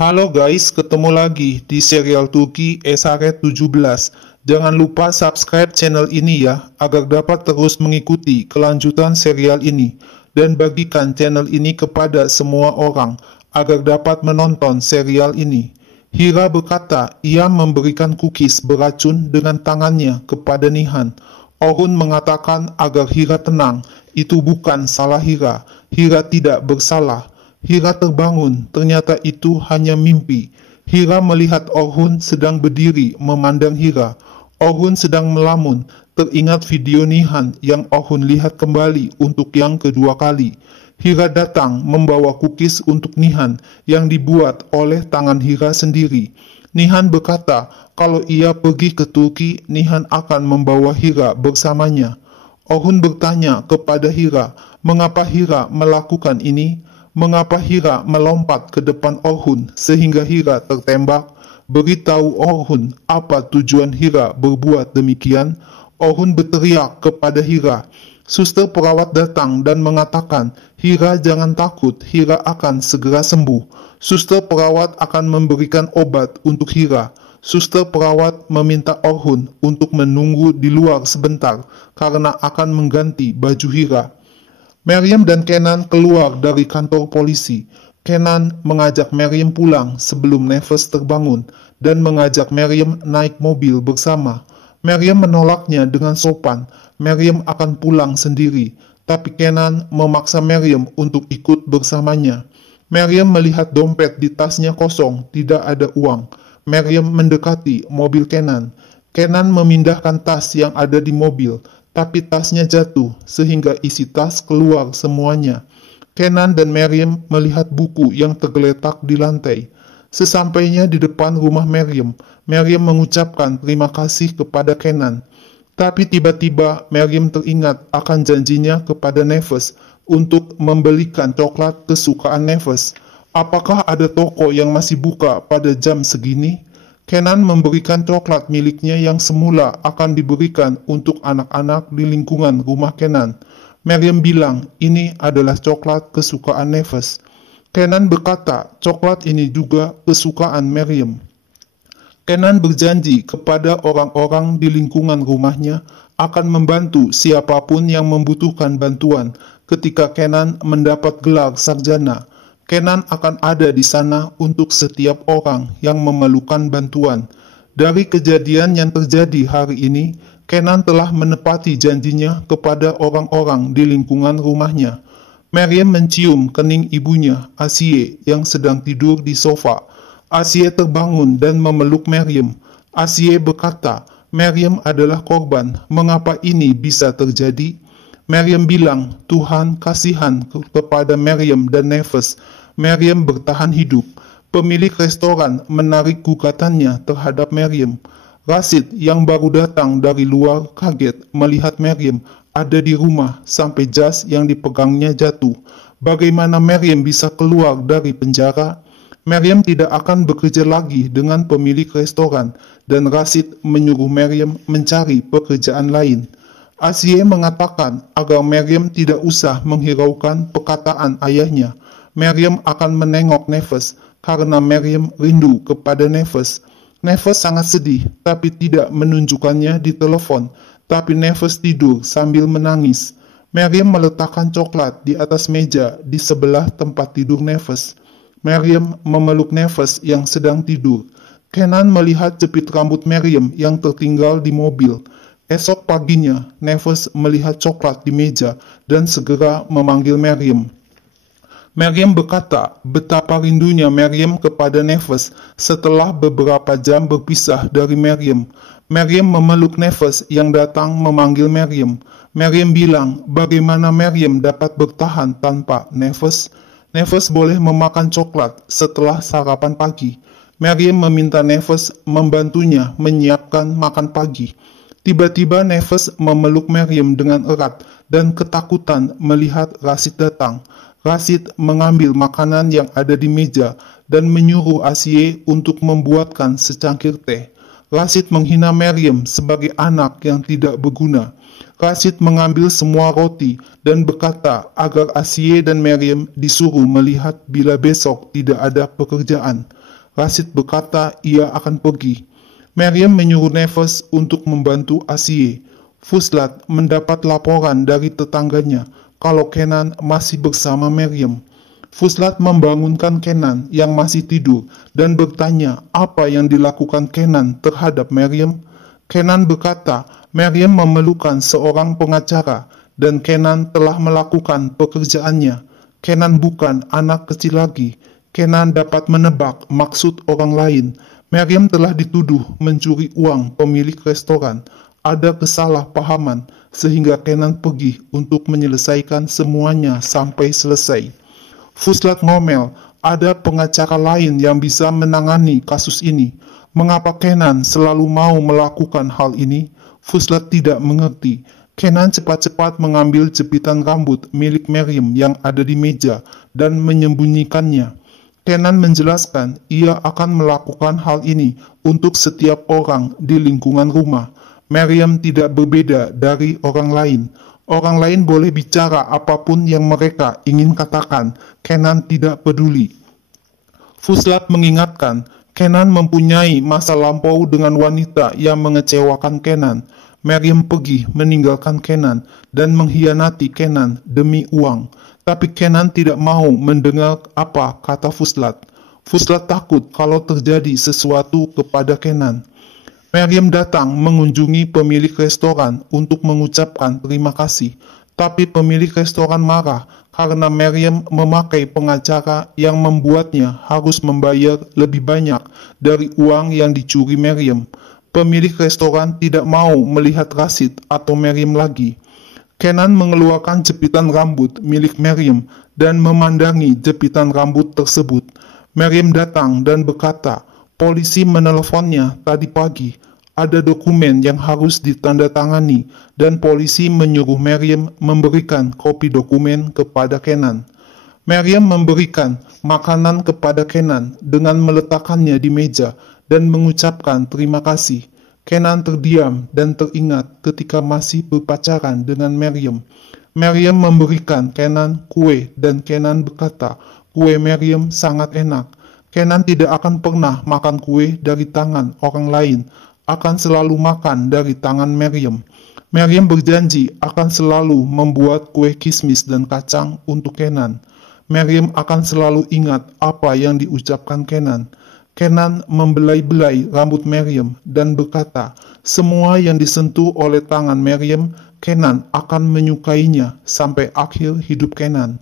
Halo guys, ketemu lagi di serial Turki Esaret 17. Jangan lupa subscribe channel ini ya, agar dapat terus mengikuti kelanjutan serial ini. Dan bagikan channel ini kepada semua orang, agar dapat menonton serial ini. Hira berkata, ia memberikan cookies beracun dengan tangannya kepada Nihan. Orhun mengatakan agar Hira tenang, itu bukan salah Hira. Hira tidak bersalah. Hira terbangun, ternyata itu hanya mimpi. Hira melihat Orhun sedang berdiri memandang Hira. Orhun sedang melamun, teringat video Nihan yang Orhun lihat kembali untuk yang kedua kali. Hira datang membawa cookies untuk Nihan yang dibuat oleh tangan Hira sendiri. Nihan berkata kalau ia pergi ke Turki, Nihan akan membawa Hira bersamanya. Orhun bertanya kepada Hira, mengapa Hira melakukan ini? Mengapa Hira melompat ke depan Orhun sehingga Hira tertembak? Beritahu Orhun apa tujuan Hira berbuat demikian. Orhun berteriak kepada Hira. Suster perawat datang dan mengatakan, Hira jangan takut, Hira akan segera sembuh. Suster perawat akan memberikan obat untuk Hira. Suster perawat meminta Orhun untuk menunggu di luar sebentar karena akan mengganti baju Hira. Maryam dan Kenan keluar dari kantor polisi. Kenan mengajak Maryam pulang sebelum Nefes terbangun dan mengajak Maryam naik mobil bersama. Maryam menolaknya dengan sopan. Maryam akan pulang sendiri, tapi Kenan memaksa Maryam untuk ikut bersamanya. Maryam melihat dompet di tasnya kosong, tidak ada uang. Maryam mendekati mobil Kenan. Kenan memindahkan tas yang ada di mobil, tapi tasnya jatuh sehingga isi tas keluar semuanya. Kenan dan Maryam melihat buku yang tergeletak di lantai. Sesampainya di depan rumah Maryam, Maryam mengucapkan terima kasih kepada Kenan. Tapi tiba-tiba Maryam teringat akan janjinya kepada Nefes untuk membelikan coklat kesukaan Nefes. Apakah ada toko yang masih buka pada jam segini? Kenan memberikan coklat miliknya yang semula akan diberikan untuk anak-anak di lingkungan rumah Kenan. Maryam bilang ini adalah coklat kesukaan Nefes. Kenan berkata coklat ini juga kesukaan Maryam. Kenan berjanji kepada orang-orang di lingkungan rumahnya akan membantu siapapun yang membutuhkan bantuan ketika Kenan mendapat gelar sarjana. Kenan akan ada di sana untuk setiap orang yang memerlukan bantuan. Dari kejadian yang terjadi hari ini, Kenan telah menepati janjinya kepada orang-orang di lingkungan rumahnya. Maryam mencium kening ibunya, Asiye, yang sedang tidur di sofa. Asiye terbangun dan memeluk Maryam. Asiye berkata, Maryam adalah korban, mengapa ini bisa terjadi? Maryam bilang, Tuhan kasihan kepada Maryam dan Nefes. Maryam bertahan hidup. Pemilik restoran menarik gugatannya terhadap Maryam. Rashid yang baru datang dari luar kaget melihat Maryam ada di rumah sampai jas yang dipegangnya jatuh. Bagaimana Maryam bisa keluar dari penjara? Maryam tidak akan bekerja lagi dengan pemilik restoran dan Rashid menyuruh Maryam mencari pekerjaan lain. Asiye mengatakan agar Maryam tidak usah menghiraukan perkataan ayahnya. Maryam akan menengok Nefes karena Maryam rindu kepada Nefes. Nefes sangat sedih tapi tidak menunjukkannya di telepon, tapi Nefes tidur sambil menangis. Maryam meletakkan coklat di atas meja di sebelah tempat tidur Nefes. Maryam memeluk Nefes yang sedang tidur. Kenan melihat jepit rambut Maryam yang tertinggal di mobil. Esok paginya, Nefes melihat coklat di meja dan segera memanggil Maryam. Maryam berkata betapa rindunya Maryam kepada Nefes setelah beberapa jam berpisah dari Maryam. Maryam memeluk Nefes yang datang memanggil Maryam. Maryam bilang bagaimana Maryam dapat bertahan tanpa Nefes. Nefes boleh memakan coklat setelah sarapan pagi. Maryam meminta Nefes membantunya menyiapkan makan pagi. Tiba-tiba Nefes memeluk Maryam dengan erat dan ketakutan melihat Rashid datang. Rashid mengambil makanan yang ada di meja dan menyuruh Asiye untuk membuatkan secangkir teh. Rashid menghina Maryam sebagai anak yang tidak berguna. Rashid mengambil semua roti dan berkata agar Asiye dan Maryam disuruh melihat bila besok tidak ada pekerjaan. Rashid berkata ia akan pergi. Maryam menyuruh Nefes untuk membantu Asie. Fuslat mendapat laporan dari tetangganya kalau Kenan masih bersama Maryam. Fuslat membangunkan Kenan yang masih tidur dan bertanya apa yang dilakukan Kenan terhadap Maryam. Kenan berkata Maryam memerlukan seorang pengacara dan Kenan telah melakukan pekerjaannya. Kenan bukan anak kecil lagi. Kenan dapat menebak maksud orang lain. Maryam telah dituduh mencuri uang pemilik restoran. Ada kesalahpahaman sehingga Kenan pergi untuk menyelesaikan semuanya sampai selesai. Fuslat ngomel, ada pengacara lain yang bisa menangani kasus ini. Mengapa Kenan selalu mau melakukan hal ini? Fuslat tidak mengerti. Kenan cepat-cepat mengambil jepitan rambut milik Maryam yang ada di meja dan menyembunyikannya. Kenan menjelaskan ia akan melakukan hal ini untuk setiap orang di lingkungan rumah. Maryam tidak berbeda dari orang lain. Orang lain boleh bicara apapun yang mereka ingin katakan. Kenan tidak peduli. Fuslat mengingatkan, Kenan mempunyai masa lampau dengan wanita yang mengecewakan Kenan. Maryam pergi meninggalkan Kenan dan mengkhianati Kenan demi uang. Tapi Kenan tidak mau mendengar apa kata Fuslat. Fuslat takut kalau terjadi sesuatu kepada Kenan. Maryam datang mengunjungi pemilik restoran untuk mengucapkan terima kasih. Tapi pemilik restoran marah karena Maryam memakai pengacara yang membuatnya harus membayar lebih banyak dari uang yang dicuri Maryam. Pemilik restoran tidak mau melihat Rashid atau Maryam lagi. Kenan mengeluarkan jepitan rambut milik Maryam dan memandangi jepitan rambut tersebut. Maryam datang dan berkata, polisi meneleponnya tadi pagi. Ada dokumen yang harus ditandatangani dan polisi menyuruh Maryam memberikan kopi dokumen kepada Kenan. Maryam memberikan makanan kepada Kenan dengan meletakkannya di meja dan mengucapkan terima kasih. Kenan terdiam dan teringat ketika masih berpacaran dengan Maryam. Maryam memberikan Kenan kue dan Kenan berkata, kue Maryam sangat enak. Kenan tidak akan pernah makan kue dari tangan orang lain, akan selalu makan dari tangan Maryam. Maryam berjanji akan selalu membuat kue kismis dan kacang untuk Kenan. Maryam akan selalu ingat apa yang diucapkan Kenan. Kenan membelai-belai rambut Maryam dan berkata, semua yang disentuh oleh tangan Maryam, Kenan akan menyukainya sampai akhir hidup Kenan.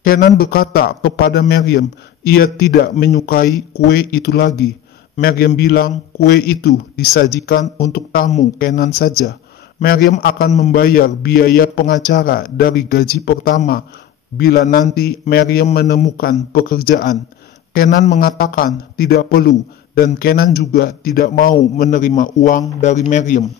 Kenan berkata kepada Maryam, ia tidak menyukai kue itu lagi. Maryam bilang, kue itu disajikan untuk tamu Kenan saja. Maryam akan membayar biaya pengacara dari gaji pertama bila nanti Maryam menemukan pekerjaan. Kenan mengatakan tidak perlu dan Kenan juga tidak mau menerima uang dari Maryam.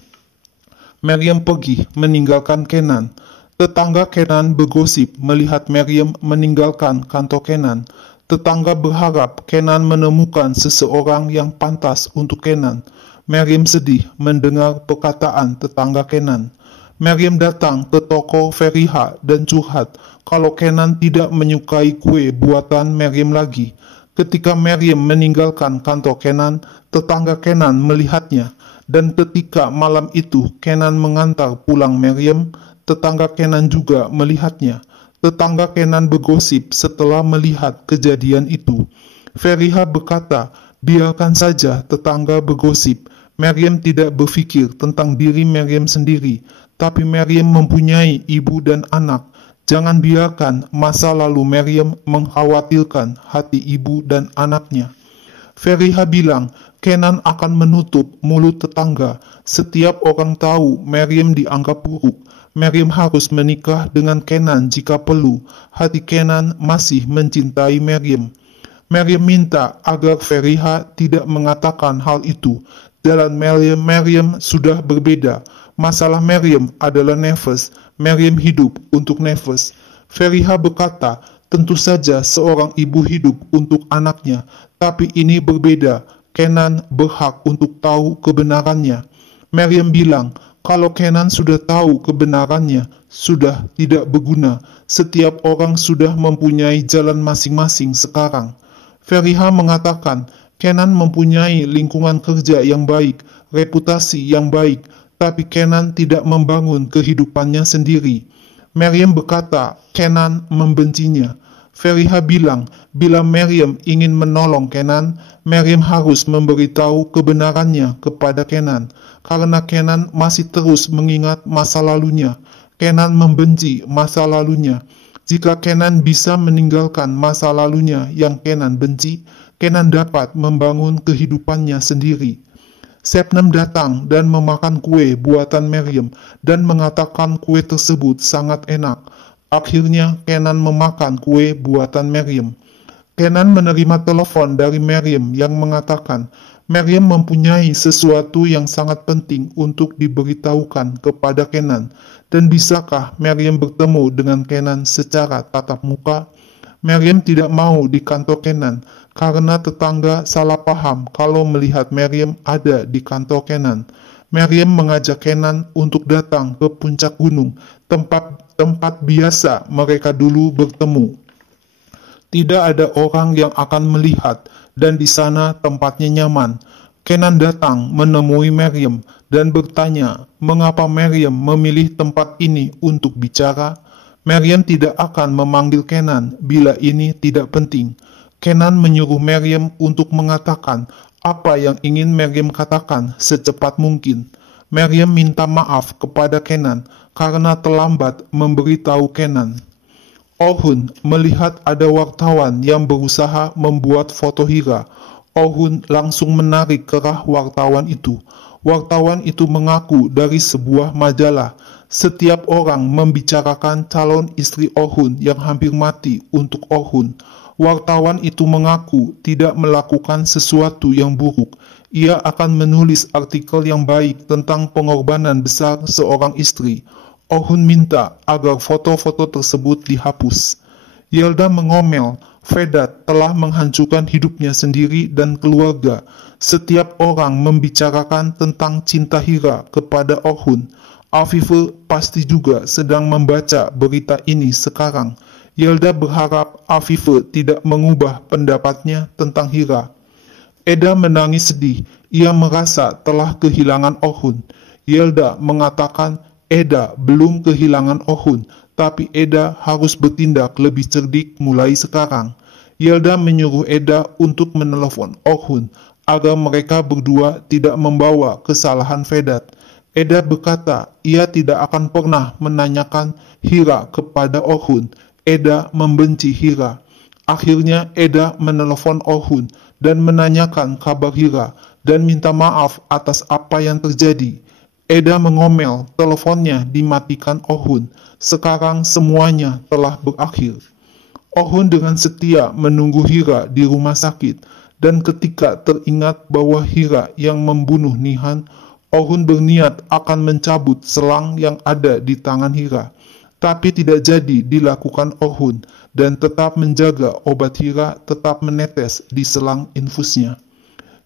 Maryam pergi meninggalkan Kenan. Tetangga Kenan bergosip melihat Maryam meninggalkan kantor Kenan. Tetangga berharap Kenan menemukan seseorang yang pantas untuk Kenan. Maryam sedih mendengar perkataan tetangga Kenan. Maryam datang ke toko Feriha dan curhat kalau Kenan tidak menyukai kue buatan Maryam lagi. Ketika Maryam meninggalkan kantor Kenan, tetangga Kenan melihatnya. Dan ketika malam itu Kenan mengantar pulang Maryam, tetangga Kenan juga melihatnya. Tetangga Kenan bergosip setelah melihat kejadian itu. Feriha berkata, biarkan saja tetangga bergosip. Maryam tidak berpikir tentang diri Maryam sendiri, tapi Maryam mempunyai ibu dan anak. Jangan biarkan masa lalu Maryam mengkhawatirkan hati ibu dan anaknya. Feriha bilang, Kenan akan menutup mulut tetangga. Setiap orang tahu Maryam dianggap buruk. Maryam harus menikah dengan Kenan jika perlu. Hati Kenan masih mencintai Maryam. Maryam minta agar Feriha tidak mengatakan hal itu. Jalan Maryam sudah berbeda. Masalah Maryam adalah Nefes. Maryam hidup untuk Nefes. Feriha berkata, tentu saja seorang ibu hidup untuk anaknya. Tapi ini berbeda. Kenan berhak untuk tahu kebenarannya. Maryam bilang, kalau Kenan sudah tahu kebenarannya, sudah tidak berguna. Setiap orang sudah mempunyai jalan masing-masing sekarang. Feriha mengatakan, Kenan mempunyai lingkungan kerja yang baik, reputasi yang baik, tapi Kenan tidak membangun kehidupannya sendiri. Miriam berkata, Kenan membencinya. Feriha bilang, bila Miriam ingin menolong Kenan, Miriam harus memberitahu kebenarannya kepada Kenan, karena Kenan masih terus mengingat masa lalunya. Kenan membenci masa lalunya. Jika Kenan bisa meninggalkan masa lalunya yang Kenan benci, Kenan dapat membangun kehidupannya sendiri. Sepnem datang dan memakan kue buatan Miriam dan mengatakan kue tersebut sangat enak. Akhirnya Kenan memakan kue buatan Miriam. Kenan menerima telepon dari Miriam yang mengatakan, Miriam mempunyai sesuatu yang sangat penting untuk diberitahukan kepada Kenan. Dan bisakah Miriam bertemu dengan Kenan secara tatap muka? Miriam tidak mau di kantor Kenan karena tetangga salah paham kalau melihat Miriam ada di kantor Kenan. Miriam mengajak Kenan untuk datang ke puncak gunung, tempat biasa mereka dulu bertemu. Tidak ada orang yang akan melihat, dan di sana tempatnya nyaman. Kenan datang menemui Miriam dan bertanya, mengapa Miriam memilih tempat ini untuk bicara? Miriam tidak akan memanggil Kenan bila ini tidak penting. Kenan menyuruh Miriam untuk mengatakan apa yang ingin Miriam katakan secepat mungkin. Miriam minta maaf kepada Kenan karena terlambat memberitahu Kenan. Orhun melihat ada wartawan yang berusaha membuat foto Hira. Orhun langsung menarik kerah wartawan itu. Wartawan itu mengaku dari sebuah majalah. Setiap orang membicarakan calon istri Orhun yang hampir mati untuk Orhun. Wartawan itu mengaku tidak melakukan sesuatu yang buruk. Ia akan menulis artikel yang baik tentang pengorbanan besar seorang istri. Orhun minta agar foto-foto tersebut dihapus. Yelda mengomel, Vedat telah menghancurkan hidupnya sendiri dan keluarga. Setiap orang membicarakan tentang cinta Hira kepada Orhun. Afife pasti juga sedang membaca berita ini sekarang. Yelda berharap Afife tidak mengubah pendapatnya tentang Hira. Eda menangis sedih. Ia merasa telah kehilangan Orhun. Yelda mengatakan Eda belum kehilangan Orhun, tapi Eda harus bertindak lebih cerdik mulai sekarang. Yelda menyuruh Eda untuk menelepon Orhun agar mereka berdua tidak membawa kesalahan Vedat. Eda berkata ia tidak akan pernah menanyakan Hira kepada Orhun. Eda membenci Hira. Akhirnya Eda menelepon Orhun dan menanyakan kabar Hira dan minta maaf atas apa yang terjadi. Eda mengomel, teleponnya dimatikan Orhun. Sekarang semuanya telah berakhir. Orhun dengan setia menunggu Hira di rumah sakit, dan ketika teringat bahwa Hira yang membunuh Nihan, Orhun berniat akan mencabut selang yang ada di tangan Hira. Tapi tidak jadi dilakukan Orhun, dan tetap menjaga obat Hira tetap menetes di selang infusnya.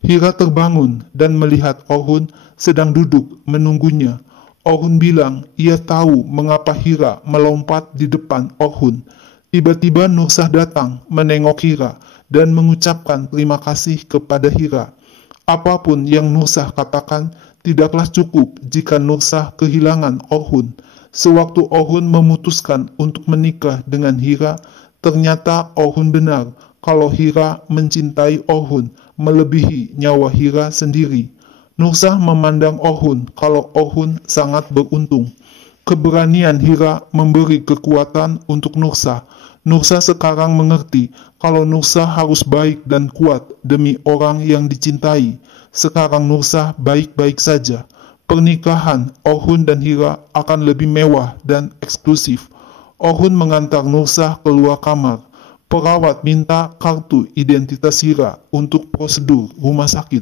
Hira terbangun dan melihat Orhun sedang duduk menunggunya. Orhun bilang ia tahu mengapa Hira melompat di depan Orhun. Tiba-tiba Nursah datang menengok Hira dan mengucapkan terima kasih kepada Hira. Apapun yang Nursah katakan tidaklah cukup jika Nursah kehilangan Orhun. Sewaktu Orhun memutuskan untuk menikah dengan Hira, ternyata Orhun benar kalau Hira mencintai Orhun melebihi nyawa Hira sendiri. Nursah memandang Orhun kalau Orhun sangat beruntung. Keberanian Hira memberi kekuatan untuk Nursah. Nursah sekarang mengerti kalau Nursah harus baik dan kuat demi orang yang dicintai. Sekarang Nursah baik-baik saja. Pernikahan Orhun dan Hira akan lebih mewah dan eksklusif. Orhun mengantar Nursah keluar kamar. Perawat minta kartu identitas Hira untuk prosedur rumah sakit.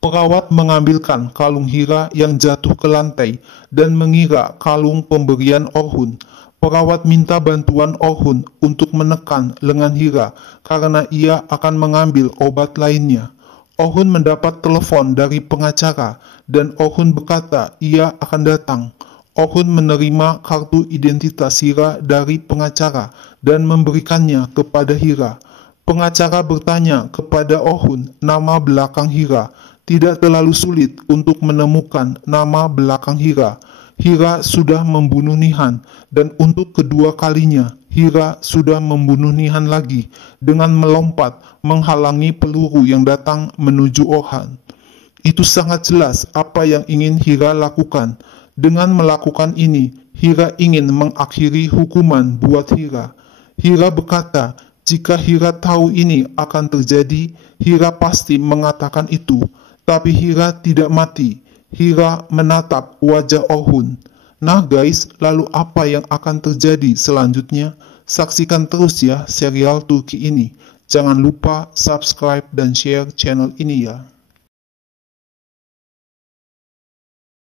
Perawat mengambilkan kalung Hira yang jatuh ke lantai dan mengira kalung pemberian Orhun. Perawat minta bantuan Orhun untuk menekan lengan Hira karena ia akan mengambil obat lainnya. Orhun mendapat telepon dari pengacara dan Orhun berkata ia akan datang. Orhun menerima kartu identitas Hira dari pengacara dan memberikannya kepada Hira. Pengacara bertanya kepada Ohun nama belakang Hira. Tidak terlalu sulit untuk menemukan nama belakang Hira. Hira sudah membunuh Nihan, dan untuk kedua kalinya, Hira sudah membunuh Nihan lagi dengan melompat menghalangi peluru yang datang menuju Orhan. Itu sangat jelas apa yang ingin Hira lakukan. Dengan melakukan ini, Hira ingin mengakhiri hukuman buat Hira. Hira berkata, jika Hira tahu ini akan terjadi, Hira pasti mengatakan itu. Tapi Hira tidak mati. Hira menatap wajah Ohun. Nah guys, lalu apa yang akan terjadi selanjutnya? Saksikan terus ya serial Turki ini. Jangan lupa subscribe dan share channel ini ya.